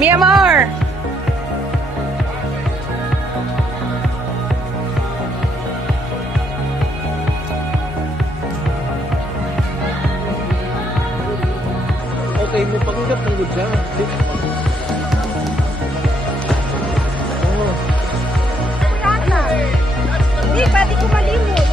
Mi amor. Okay mo panggap ng gudya. Hindi, pwede ko malimot.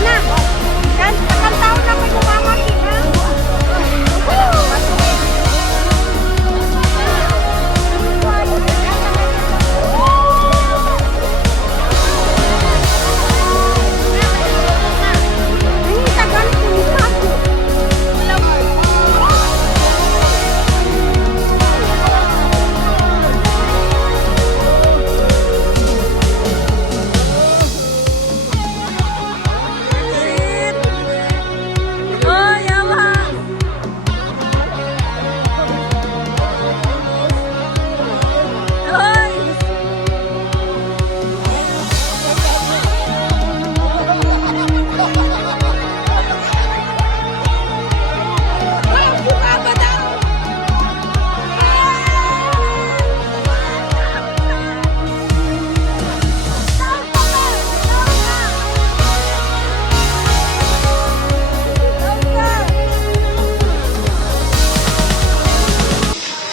Anak, kantaon na may kumamaki, ha? Ay, tagal ko nito ako.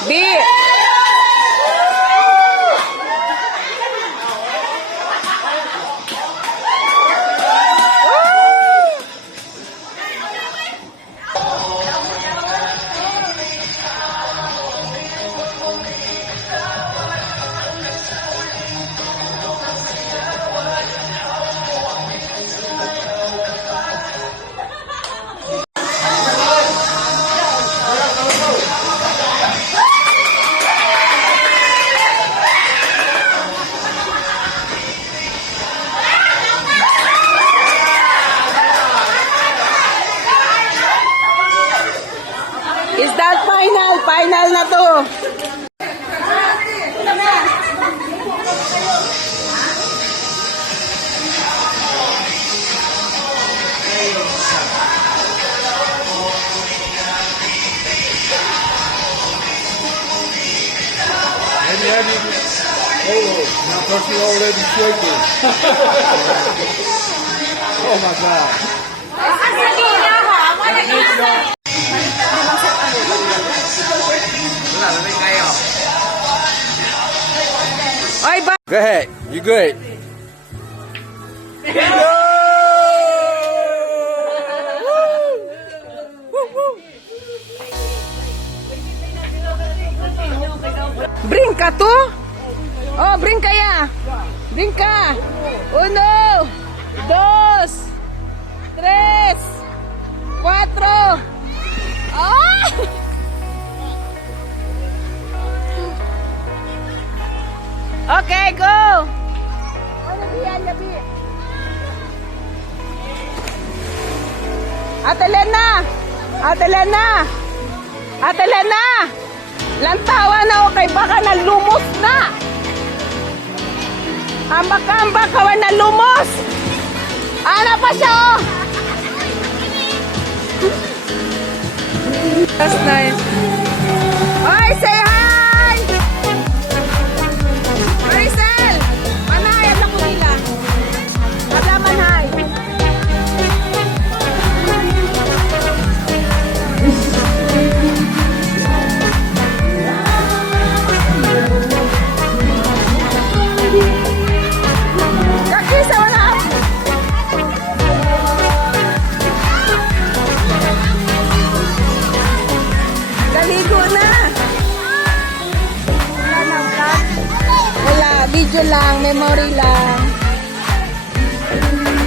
B. Is that final? Final na to. Now first you already shaking. Oh my God. Oy, ba? Go ahead. You good. Bring ka to? Oh, bring kaya. Bring ka. Uno, dos, tres, cuatro. Oh! Okay, go. Ate Lena. Ate Lena. Ate Lena. Lantawa na o kay baka nalumos na. Ambak-ambak kawan nalumos. Ano pa siya oh? That's nice. Oy, say hi! Maricel! Manay, alam ko nila. Alaman hi. Video lang, memory lang.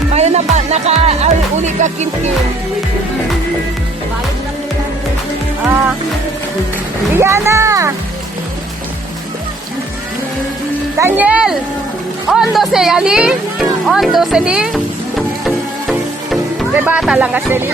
Kaya na ba, naka-uli ka kinkin. Diana! Daniel! Ondo se ali? Ondo se li? De bata lang kasi li.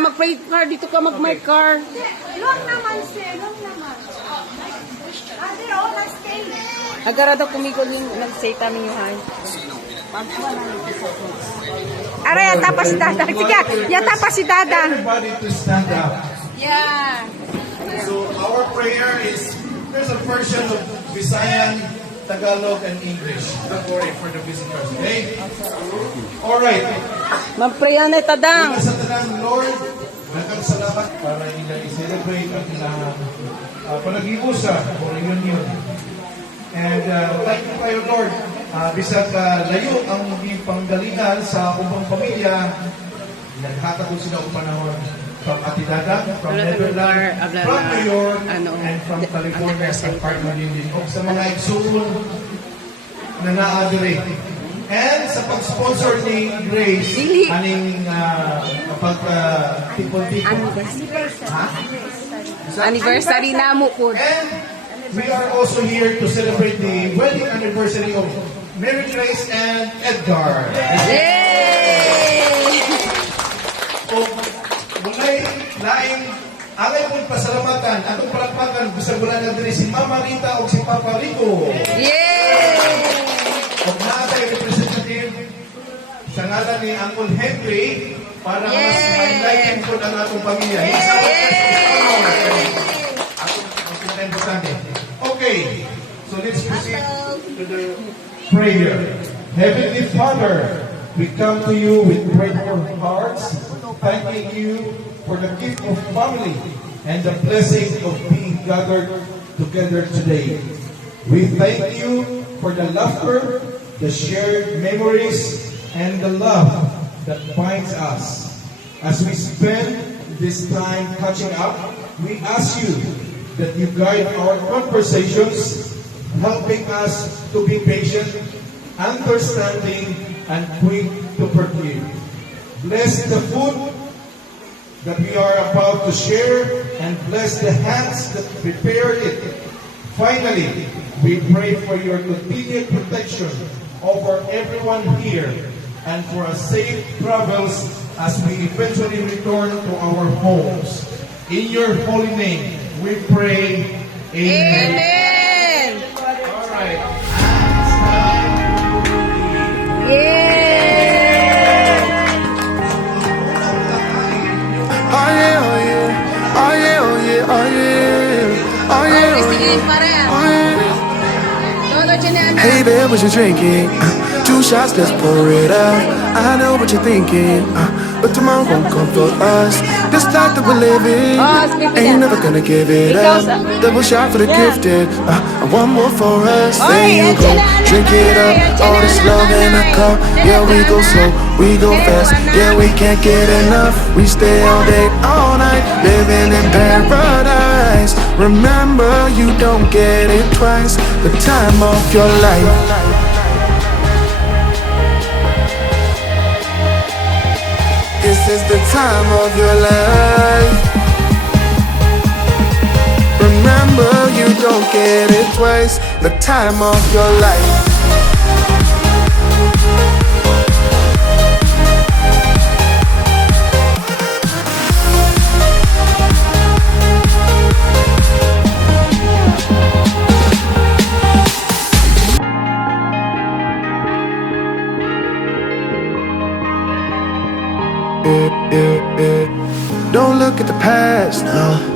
mag-pray car. Dito ka mag-my car. Long naman, sir. Long naman. Ate, oh, last day. Agara daw kumigol yung nag-say tamin yung hay. Aray, yata pa si Dada. Sige, yata pa si Dada. Everybody to stand up. Yeah. So our prayer is, there's a version of Visayan, Tagalog, and English. Don't worry for the visitors, okay? Alright. Mag-pray na tadang. Sa tanang Lord, daghang salamat para nila i-celebrate ang ilang panagiusa o reunion. And thank you kayo, Lord. Bisag layo ang maging panggalingan sa ubang pamilya, naghatag sila ang panahon from Atidada, from Netherlands, from New York, and from California sa partner din o sa mga igsoon na naadire. And sa pag-sponsor ni Grace, aning pag-tipon-tipon. Anniversary na mo po. And we are also here to celebrate the wedding anniversary of Mary Grace and Edgar. Yay! O mulay laing alay mong pasalamatan atong palakpakan bisag wala na diri si Mama Rita o si Papa Rico. Yay! O naatay representative sa ngalan ni Uncle Henry para mas ma-enlighten po ang atong pamilya. Okay, so let's proceed to the prayer. Heavenly Father, we come to you with grateful hearts, thanking you for the gift of family and the blessing of being gathered together today. We thank you for the laughter, the shared memories, and the love that binds us. As we spend this time catching up, we ask you that you guide our conversations, helping us to be patient, understanding, and quick to forgive. Bless the food that we are about to share, and bless the hands that prepared it. Finally, we pray for your continued protection over everyone here, and for a safe travels as we eventually return to our homes. In your holy name, we pray. Amen. Amen! All right. Yay! Oh yeah, oh yeah, oh yeah, oh yeah, oh yeah, oh yeah, oh yeah, oh yeah. Hey babe, what you drinking? 2 shots, let's pour it out. I know what you're thinking, but tomorrow won't come for us. This life that we're living, ain't never gonna give it up. Double shot for the gifted, and one more for us. There you go, drink it up. All this love in a cup. Yeah, we go slow, we go fast. Yeah, we can't get enough. We stay all day, all night, living in paradise. Remember, you don't get it twice. The time of your life. This is the time of your life. Remember, you don't get it twice. The time of your life. Don't look at the past,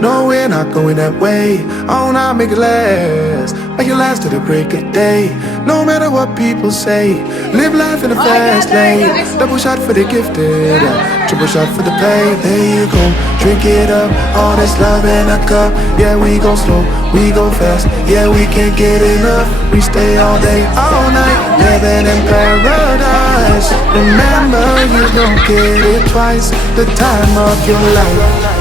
no, we're not going that way. Oh, now make it last, make it last to the break of day. No matter what people say, live life in a fast lane. Double shot for the gifted, triple shot for the pain. There you go, drink it up, all this love in a cup. Yeah, we go slow, we go fast. Yeah, we can't get enough. We stay all day, all night, living in paradise. Remember, you don't get it twice. The time of your life.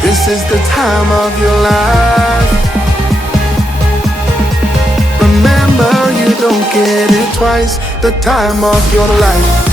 This is the time of your life. Remember, you don't get it twice. The time of your life.